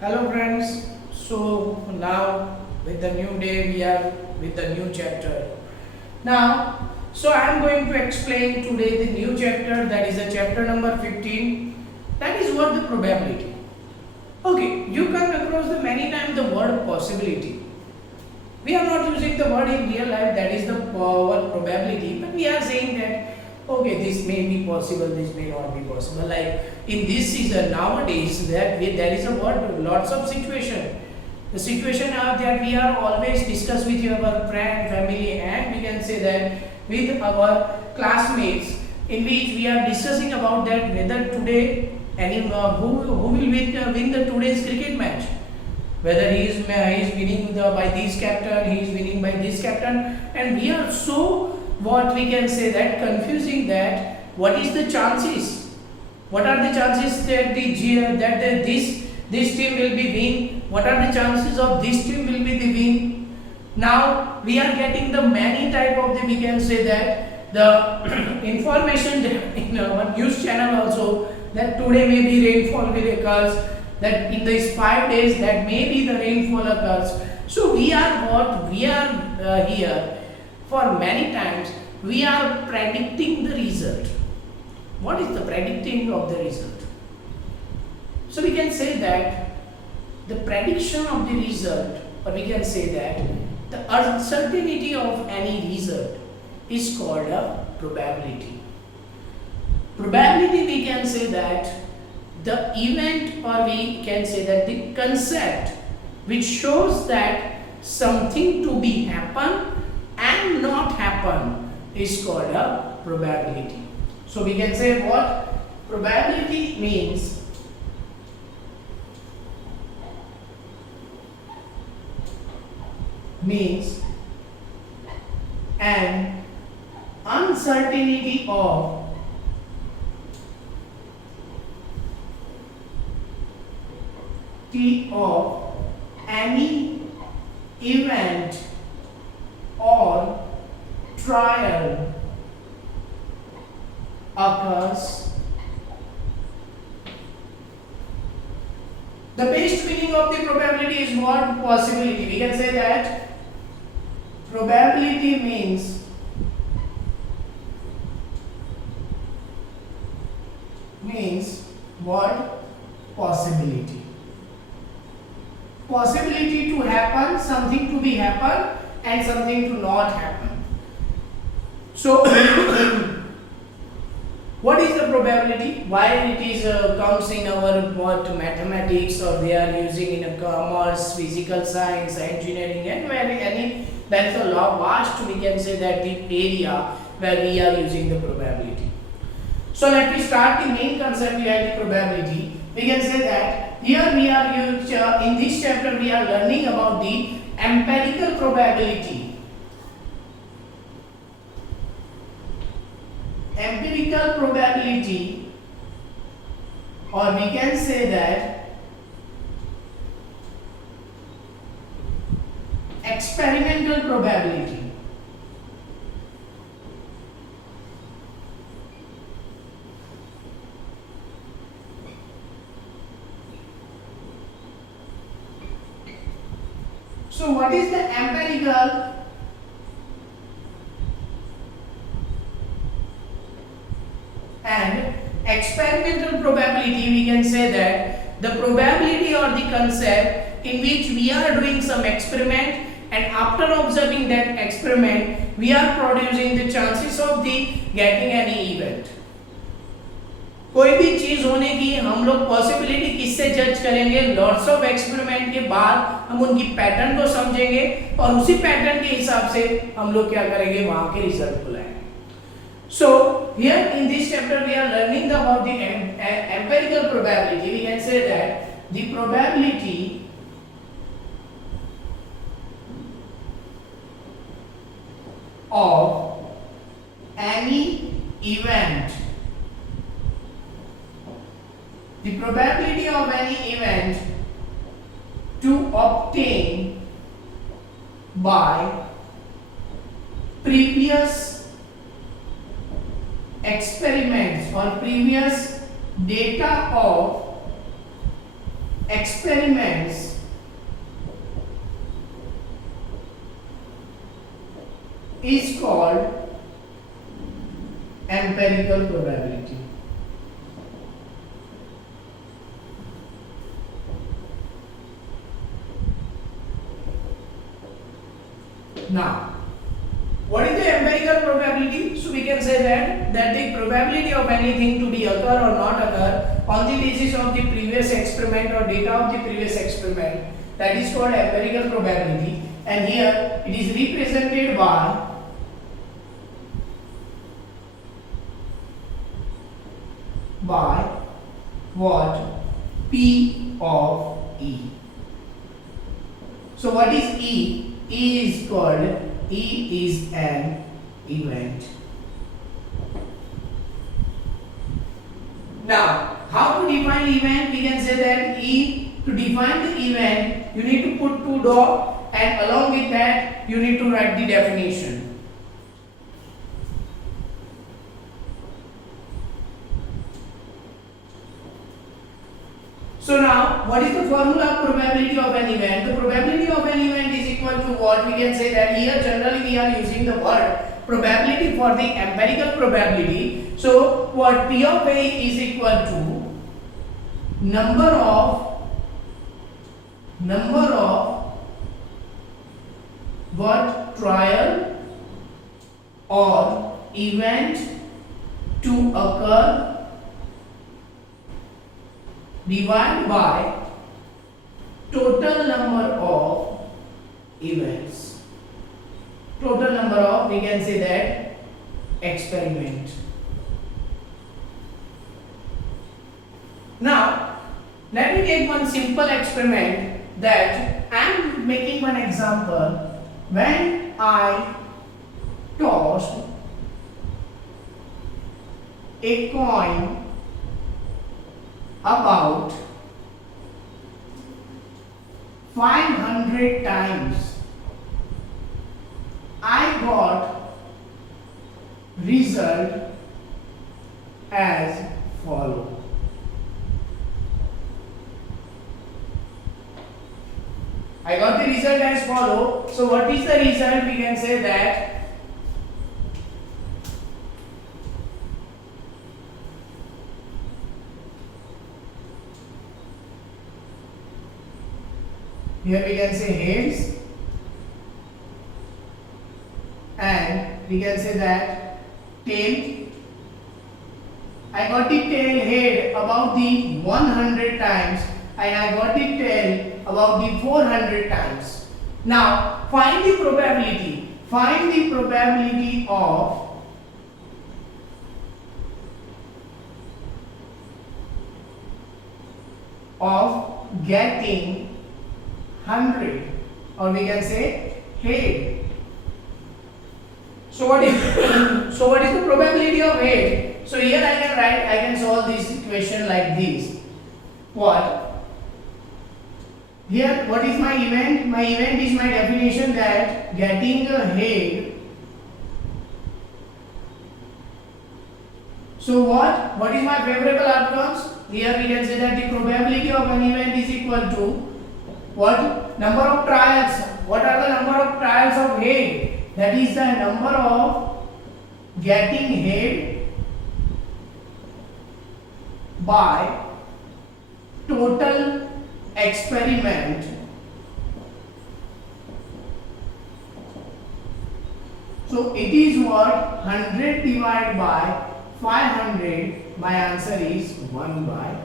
Hello friends, so now with the new day we are with the new chapter. Now, so I am going to explain today the new chapter, that is the chapter number 15, that is what the probability. Okay, you come across the many times the word possibility. We are not using the word in real life, that is the word probability, but we are saying that okay, this may be possible, this may not be possible. Like in this season nowadays, there is a word, lots of situation. The situation are that we are always discuss with our friend, family, and we can say that with our classmates, in which we are discussing about that whether today who will win the today's cricket match, whether he is winning by this captain, he is winning by this captain, and we are so what we can say that confusing that what is the chances, what are the chances that this team will be win, what are the chances of this team will be the win. Now we are getting the many type of the, we can say that the information in our news channel also, that today maybe rainfall will occurs, that in these 5 days that maybe the rainfall occurs. So we are here for many times we are predicting the result. What is the predicting of the result? So we can say that the prediction of the result, or we can say that the uncertainty of any result is called a probability. Probability, we can say that the event, or we can say that the concept which shows that something to be happen and not happen is called a probability. So we can say what probability means. Means an uncertainty of any event or trial occurs. The best meaning of the probability is what? Possibility. We can say that probability means what? Possibility. Possibility to happen, something to be happen, and something to not happen. So what is the probability? Why it is comes in our what mathematics, or they are using in a commerce, physical science, engineering, and there is a vast, we can say that the area where we are using the probability. So let me start the main concept behind the probability. We can say that here we are in this chapter we are learning about the empirical probability. Empirical probability, or we can say that experimental probability. So what is the empirical and experimental probability? We can say that the probability or the concept in which we are doing some experiment, and after observing that experiment we are producing the chances of the getting any event. कोई भी चीज होने की हम लोग possibility किससे जज करेंगे? लॉट्स ऑफ एक्सपेरिमेंट के बाद हम उनकी पैटर्न को समझेंगे, और उसी पैटर्न के हिसाब से हम लोग क्या करेंगे? वहां के रिजल्ट को लाएंगे. So here in this chapter we are learning about the empirical probability. We can say that the probability of any event, the probability of any event to obtain by previous experiments or previous data of experiments is called empirical probability. Now, what is the empirical probability? So we can say that the probability of anything to be occur or not occur on the basis of the previous experiment or data of the previous experiment, that is called empirical probability. And here it is represented by what? P of E. So what is E? E is an event. Now, how to define event? We can say that to define the event, you need to put two dots, and along with that, you need to write the definition. So now, what is the formula of probability of an event? The probability of an event is equal to what? We can say that here generally we are using the word probability for the empirical probability. So what P of A is equal to number of what? Trial or event to occur divided by total number of events. Total number of, we can say that, experiment. Now, let me take one simple experiment that I am making one example. When I tossed a coin about 500 times, I got result as follow. I got the result as follow. So what is the result? We can say that here we can say heads, and we can say that tail. I got the tail head about the 100 times, and I got the tail about the 400 times. Now find the probability. Find the probability of getting 100, or we can say head. So what is the probability of head? So here I can solve this equation like this. What? Here what is my event? My event is my definition that getting a head. So what is my favorable outcomes? Here we can say that the probability of an event is equal to what? Number of trials. What are the number of trials of head? That is the number of getting head by total experiment. So it is what? 100 divided by 500. My answer is 1 by 5.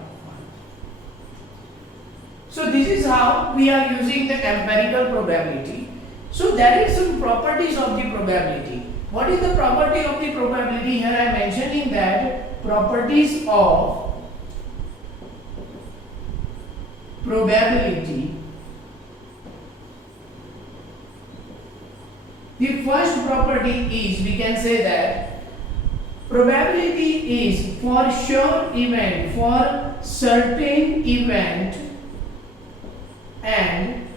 So this is how we are using the empirical probability. So there is some properties of the probability. What is the property of the probability? Here I am mentioning that properties of probability. The first property is, we can say that probability is for sure event, for certain event, and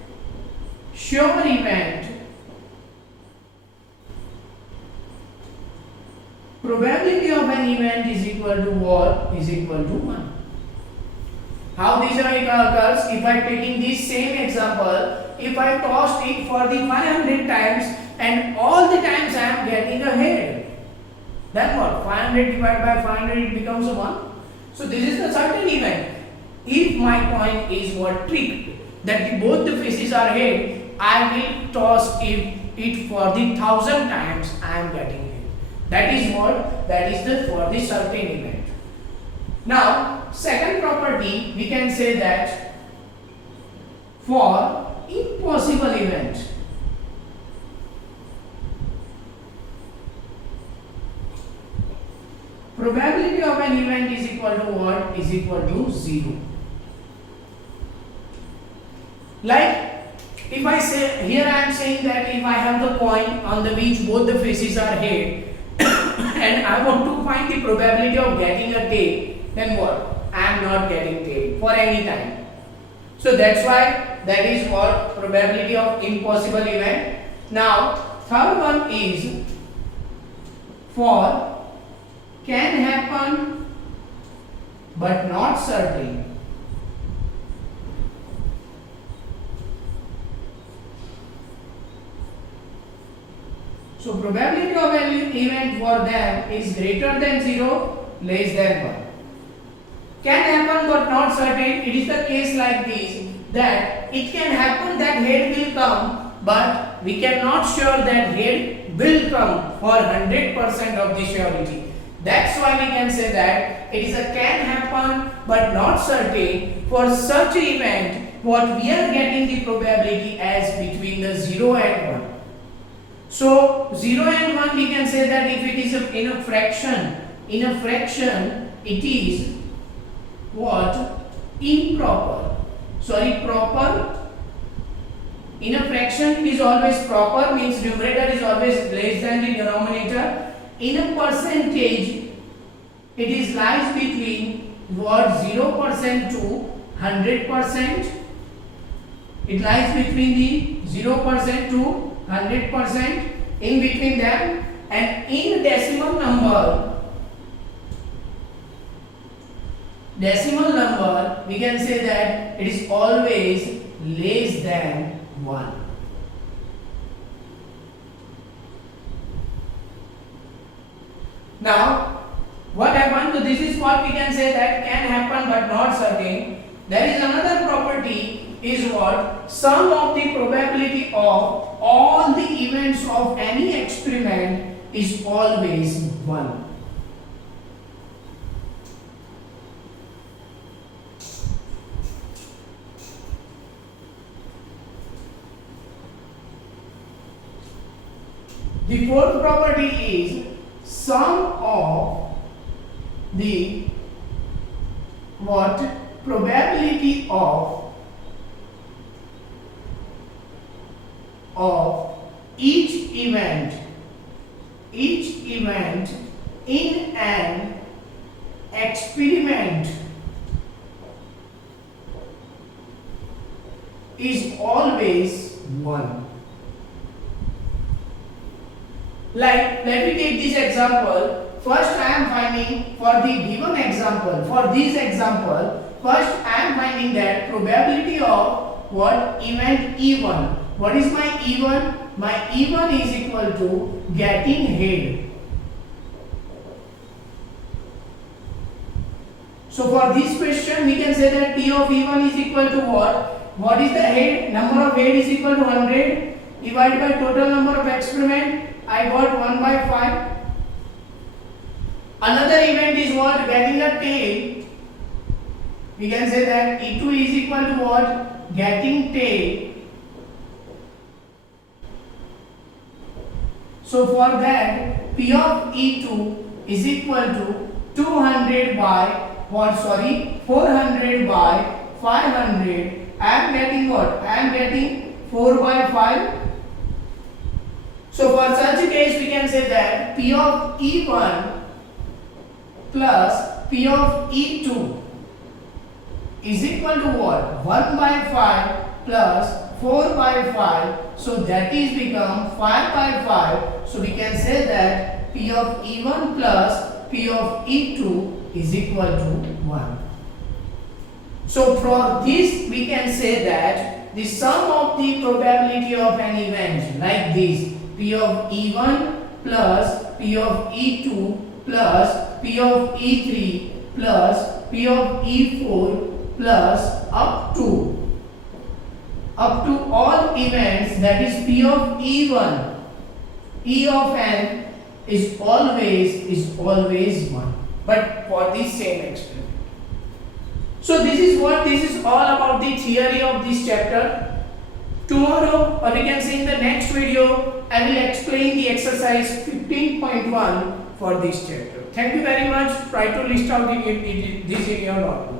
sure event, probability of an event is equal to what? Is equal to 1. How this occurs? If I taking this same example, if I tossed it for the 500 times and all the times I am getting a head, then what? 500 divided by 500, it becomes a 1. So this is the certain event. If my coin is what tricked, that both the faces are head, I will toss it for the 1000 times I am getting it. That is what? That is the for the certain event. Now, second property, we can say that for impossible event, probability of an event is equal to what? Is equal to 0. Like, if I say, here I am saying that if I have the coin on the which both the faces are head and I want to find the probability of getting a tail, then what? I am not getting tail for any time. So that's why that is what probability of impossible event. Now, third one is for can happen but not certain. So probability of an event for them is greater than 0, less than 1. Can happen but not certain. It is the case like this, that it can happen that head will come, but we cannot sure that head will come for 100% of the surety. That's why we can say that it is a can happen but not certain. For such event, what we are getting the probability as between the 0 and 1. So 0 and 1, we can say that if it is in a fraction, it is what? Improper. Sorry, proper. In a fraction it is always proper, means numerator is always less than the denominator. In a percentage, it is lies between what? 0% to 100%. It lies between the 0% to 100%, in between them. And in decimal number, we can say that it is always less than 1. Now, what happened? So this is what we can say that can happen but not certain. There is another property is what? Sum of the probability of all the events of any experiment is always 1. The fourth property is sum of the what? Probability of each event in an experiment is always 1. Like, let me take this example. First I am finding for the given example, for this example, first I am finding that probability of what? Event E1. What is my E1? My E1 is equal to getting head. So for this question we can say that P of E1 is equal to what? What is the head? Number of head is equal to 100 divided by total number of experiment. I got 1 by 5. Another event is what? Getting a tail. We can say that E2 is equal to what? Getting tail. So for that, P of E2 is equal to 200 by what? Sorry, 400 by 500. I am getting what? I am getting 4 by 5. So for such a case, we can say that P of E1 plus P of E2 is equal to what? 1 by 5 plus 4 by 5. So that is become 5 by 5. So we can say that P of E1 plus P of E2 is equal to 1. So for this we can say that the sum of the probability of an event like this, P of E1 plus P of E2 plus P of E3 plus P of E4 plus up to all events, that is P of E1, E of n is always 1, but for this same experiment. So this is all about the theory of this chapter. Tomorrow, or we can say in the next video, I will explain the exercise 15.1 for this chapter. Thank you very much. Try to list out this in your notebook.